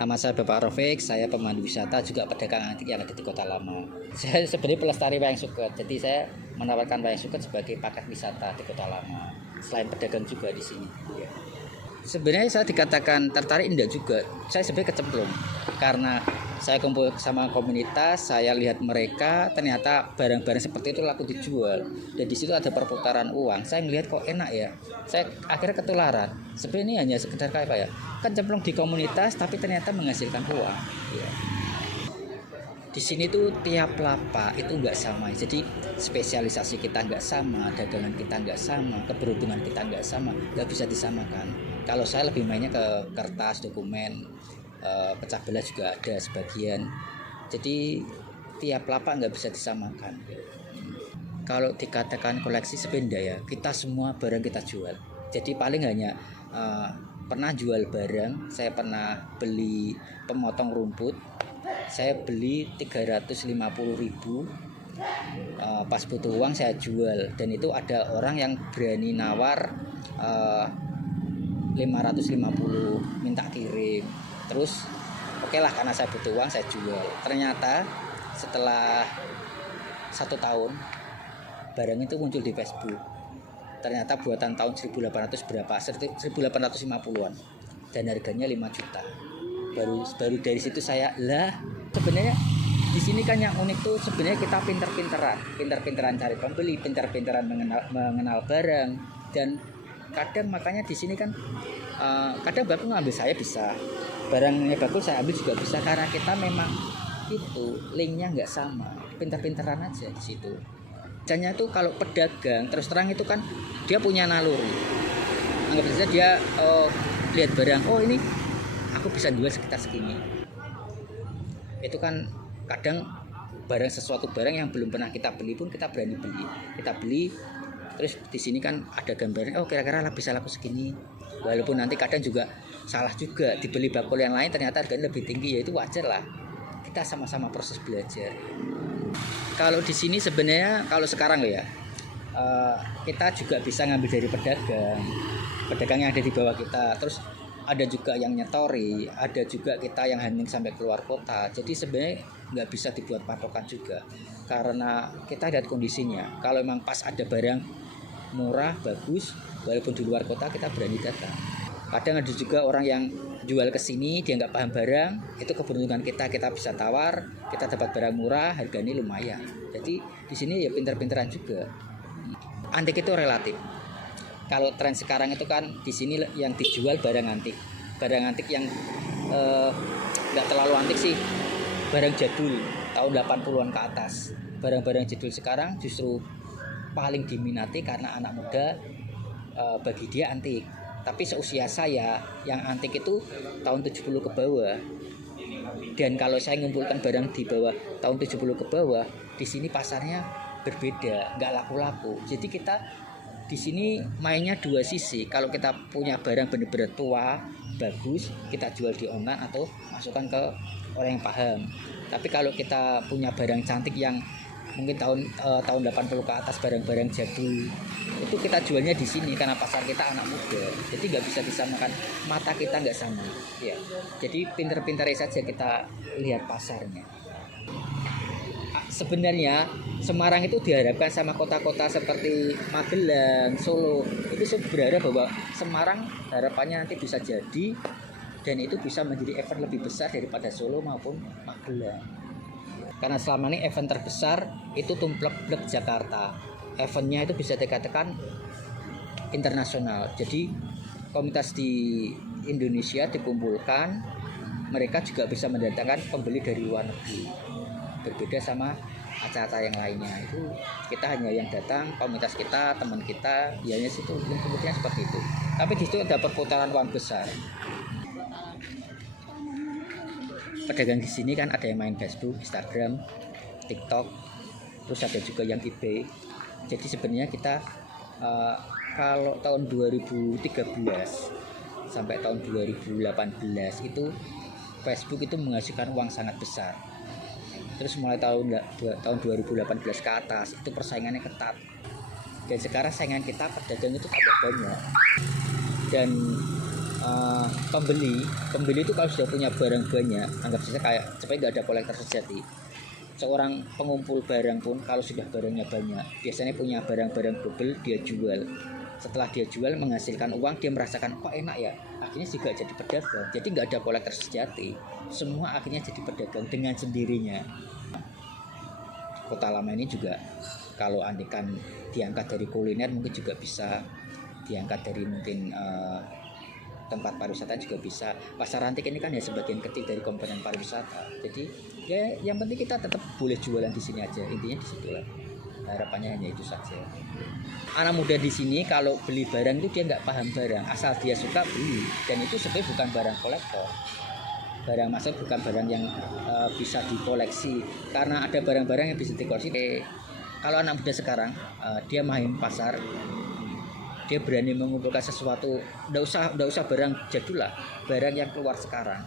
Nama saya Bapak Rafiq, saya pemandu wisata juga pedagang antik yang ada di Kota Lama. Saya sebenarnya pelestari wayang suket, jadi saya menawarkan wayang suket sebagai paket wisata di Kota Lama. Selain pedagang juga di sini. Ya. Sebenarnya saya dikatakan tertarik enggak juga, saya sebenarnya kecemplung karena saya kumpul sama komunitas, saya lihat mereka ternyata barang-barang seperti itu laku dijual dan di situ ada perputaran uang. Saya melihat kok enak ya, saya akhirnya ketularan. Sebenarnya ini hanya sekedar kayak apa ya, kan cemplung di komunitas tapi ternyata menghasilkan uang. Ya. Di sini tuh tiap lapak itu nggak sama, jadi spesialisasi kita nggak sama, dagangan kita nggak sama, keberuntungan kita nggak sama, nggak bisa disamakan. Kalau saya lebih mainnya ke kertas, dokumen, pecah belah juga ada sebagian. Jadi tiap lapak nggak bisa disamakan. Kalau dikatakan koleksi sepeda ya, kita semua barang kita jual. Jadi paling hanya pernah jual barang, saya pernah beli pemotong rumput. Saya beli 350.000, pas butuh uang saya jual, dan itu ada orang yang berani nawar 550 minta kirim. Terus oke lah, karena saya butuh uang saya jual. Ternyata setelah 1 tahun barang itu muncul di Facebook, ternyata buatan tahun 1800 berapa, 1850-an, dan harganya 5 juta. Baru dari situ saya sebenarnya di sini kan yang unik tuh sebenarnya kita pinter-pinteran cari pembeli, pinter-pinteran mengenal barang. Dan kadang makanya di sini kan kadang bapak ngambil saya bisa, barangnya bagus saya ambil juga bisa, karena kita memang itu linknya nggak sama, pinter-pinteran aja di situ. Caranya tuh kalau pedagang terus terang itu kan dia punya naluri, anggap saja dia lihat barang, oh ini aku bisa jual sekitar segini. Itu kan kadang sesuatu barang yang belum pernah kita beli pun kita berani beli. Kita beli, terus di sini kan ada gambarnya, oh kira-kira bisa laku segini. Walaupun nanti kadang juga salah juga, dibeli bakul yang lain ternyata harganya lebih tinggi, ya itu wajar lah. Kita sama-sama proses belajar. Kalau di sini sebenarnya kalau sekarang ya, kita juga bisa ngambil dari pedagang yang ada di bawah kita. Terus ada juga yang nyetori, ada juga kita yang handling sampai keluar kota. Jadi sebenarnya nggak bisa dibuat patokan juga, karena kita lihat kondisinya. Kalau memang pas ada barang murah bagus, walaupun di luar kota kita berani datang. Kadang ada juga orang yang jual ke sini dia nggak paham barang, itu keberuntungan kita bisa tawar, kita dapat barang murah, harganya lumayan. Jadi di sini ya pinter-pinteran juga. Antik itu relatif. Kalau tren sekarang itu kan di sini yang dijual barang antik yang nggak terlalu antik sih, barang jadul tahun 80-an ke atas. Barang-barang jadul sekarang justru paling diminati karena anak muda, bagi dia antik. Tapi seusia saya yang antik itu tahun 70 ke bawah. Dan kalau saya ngumpulkan barang di bawah tahun 70 ke bawah, di sini pasarnya berbeda, nggak laku-laku. Jadi kita di sini mainnya dua sisi. Kalau kita punya barang benar-benar tua, bagus, kita jual di online atau masukkan ke orang yang paham. Tapi kalau kita punya barang cantik yang mungkin tahun 80 ke atas, barang-barang jadul, itu kita jualnya di sini karena pasar kita anak muda. Jadi nggak bisa disamakan, mata kita nggak sama. Ya. Jadi pinter-pinter saja kita lihat pasarnya. Sebenarnya Semarang itu diharapkan sama kota-kota seperti Magelang, Solo, itu saya berharap bahwa Semarang harapannya nanti bisa jadi, dan itu bisa menjadi event lebih besar daripada Solo maupun Magelang. Karena selama ini event terbesar itu tumplek-plek Jakarta. Eventnya itu bisa dikatakan internasional. Jadi komunitas di Indonesia dikumpulkan, mereka juga bisa mendatangkan pembeli dari luar negeri. Berbeda sama acara yang lainnya, itu kita hanya yang datang komunitas kita, teman kita, biasanya situ kemudian seperti itu. Tapi di situ ada perputaran uang besar. Pedagang di sini kan ada yang main Facebook, Instagram, TikTok, terus ada juga yang eBay. Jadi sebenarnya kita kalau tahun 2013 sampai tahun 2018 itu Facebook itu menghasilkan uang sangat besar. Terus mulai tahun 2018 ke atas itu persaingannya ketat. Dan sekarang saingan kita pedagang itu tambah banyak. Dan pembeli itu kalau sudah punya barang banyak, anggap saja kayak supaya nggak ada kolektor sejati. Seorang pengumpul barang pun kalau sudah barangnya banyak, biasanya punya barang-barang double, dia jual. Setelah dia jual menghasilkan uang, dia merasakan kok enak ya, akhirnya juga jadi pedagang. Jadi nggak ada kolektor sejati, semua akhirnya jadi pedagang dengan sendirinya. Kota Lama ini juga kalau andikan diangkat dari kuliner, mungkin juga bisa diangkat dari mungkin tempat pariwisata juga bisa. Pasar Antik ini kan ya sebagian kecil dari komponen pariwisata. Jadi ya yang penting kita tetap boleh jualan di sini aja. Intinya di situ lah. Harapannya hanya itu saja. Anak muda di sini kalau beli barang itu dia nggak paham barang, asal dia suka beli. Dan itu sebenarnya bukan barang kolektor. Barang masuk bukan barang yang bisa dikoleksi. Karena ada barang-barang yang bisa dikoleksi. Kalau anak muda sekarang dia main pasar, dia berani mengumpulkan sesuatu, nggak usah barang jadul lah, barang yang keluar sekarang.